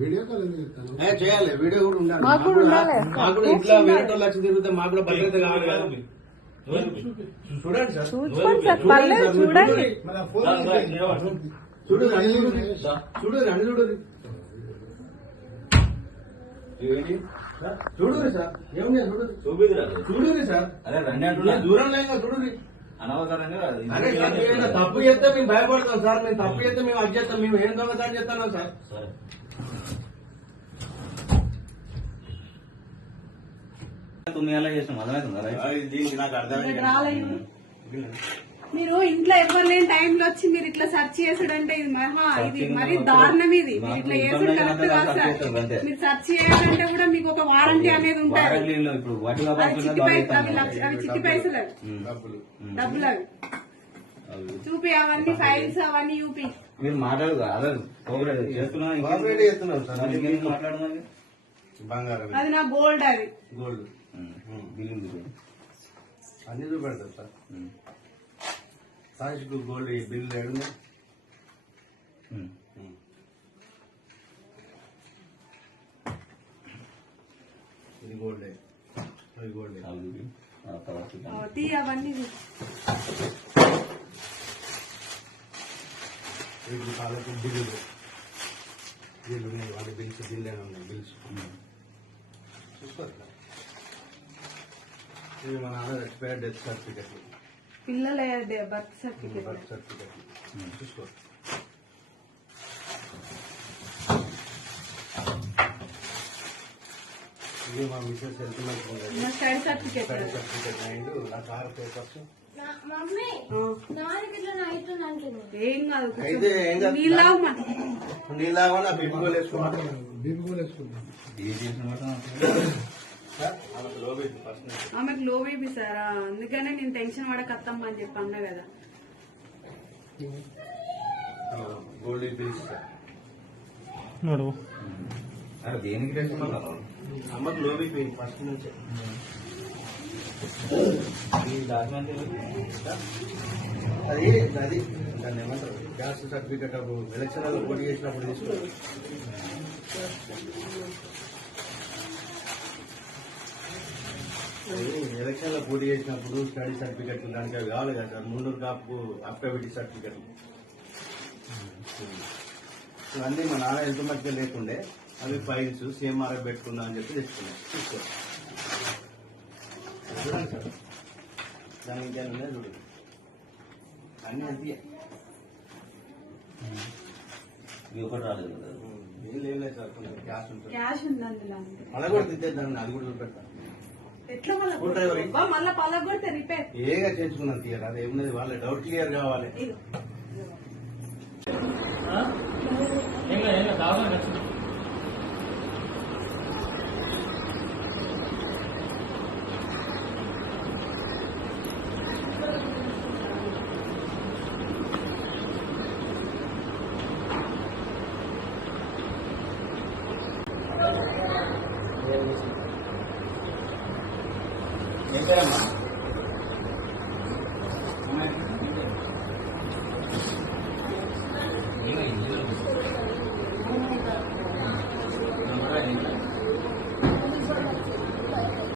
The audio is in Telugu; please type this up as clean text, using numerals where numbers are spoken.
వీడియో కాల్ చేయాలి, వీడియో కూడా ఉండాలి. మాకు కూడా ఉండాలి. మాకు కూడా ఇంట్లో వేరే వాళ్ళు వచ్చి తిరిగితే మాకు కూడా భద్రత కావాలి కదా. చూడండి సార్, చూసుకోండి సార్, పర్లేదు చూడండి. చూడు అన్ని చూడు అన్ని చూడు సార్, ఏముంది చూడు సార్. అదే రండి అంటున్నా, దూరం లేక చూడు. అనవసరంగా అరే సార్, మీరు తప్పు చేస్తే మేము భయపడతాం సార్. మేము తప్పు చేస్తే మేము అది చేస్తాం. మేము ఏం దొంగతనం చేస్తున్నాం సార్. సరే तुम्ही याला చేసాం అర్థమవుతుందా? దీనికి నాకు అర్థమైంది. రాలేదు. మీరు ఇంట్లో ఎవరు లేని టైంలో వచ్చి మీరు ఇట్లా సెర్చ్ చేసాడంటే ఇది ఇది మరీ దారుణం. ఇది మీరు ఇట్లా చేసుడు కరెక్ట్ కాదు సార్. మీరు సెర్చ్ చేయాలంటే కూడా మీకు ఒక వారంటీ అనేది ఉంటుంది. ఇప్పుడు వాటి అవి చిట్టి పైసలు, డబ్బులు అవి చూపి, అవన్నీ ఫైల్స్ అవన్నీ చూపి. మీరు మాట్లాడు అదే చేస్తున్నాం మాట్లాడమని. బంగారం అది నా గోల్డ్, అది గోల్డ్ బిల్లింగ్ అన్ని చూపెడతాం సార్. సాయిష్ గోల్డ్ బిల్ లేదు. ఇది గోల్డ్, అది గోల్డ్. అవన్నీ వీటి కాళ్ళకు బిల్లులు ఉన్నాయి. వాళ్ళ బిల్స్ బిల్ ఉన్నాయి. బిల్స్ చూసుకోవాలి. ఇది మన ఆధార్ ఎక్స్పైర్డ్ డెత్ సర్టిఫికెట్, పిల్లల బర్త్ సర్టిఫికేట్. బర్త్ సర్టిఫికెట్ చూసుకో. ఇది మా మిసెస్ హెల్త్ నా study certificate. Study certificate and నా కార్ పేపర్స్. ఏం కాదు, అయితే ఏం కాదు. నీళ్ళగా నా బిబ్బు గోలు వేసుకున్నాను. ఆమెకు లో బీపీ సార్, అందుకనే నేను టెన్షన్ పడకత్తమ్మా అని చెప్పి అన్నా కదా. గోల్డ్ బిల్స్ దేనికి టెన్షన్ అమ్మకు లో బీపీ ఫస్ట్ నుంచే. అది అది దాన్ని ఏమంటారు, గ్యాస్ సర్టిఫికెట్. అప్పుడు ఎలక్షన్లలో పోటీ చేసినప్పుడు తీసుకున్నాను. ఎలక్షన్ లో పోటీ చేసినప్పుడు స్టడీ సర్టిఫికెట్ దానికి అవి కావాలి కదా sir. Munnuru Kapu affidavit certificate ఇవన్నీ మా నాన్న ఎంత మధ్య లేకుండే అవి ఫైల్స్ సిఎంఆర్ఎఫ్ పెట్టుకున్నా అని చెప్పి తెచ్చుకున్నాం. చూసుకో చూడండి సార్, దాని ఇంకేమైనా చూడండి. అన్ని అంతే, ఒకటి రాలేదు కదా. ఏం లేదు సార్. కొంచెం క్యాష్ ఉంటుంది, క్యాష్ ఉంది అందులో. అలా కూడా తిద్దేద్దాం, అది కూడా చూపెడతాను. ఎట్లా డ్రైవర్ మళ్ళీ పలగొడితే రిపేర్ ఏగా చేయించుకున్నాను తీయాలి. అది ఏమున్నది, వాళ్ళ డౌట్ క్లియర్ కావాలి. ఏం పేరమ్మా?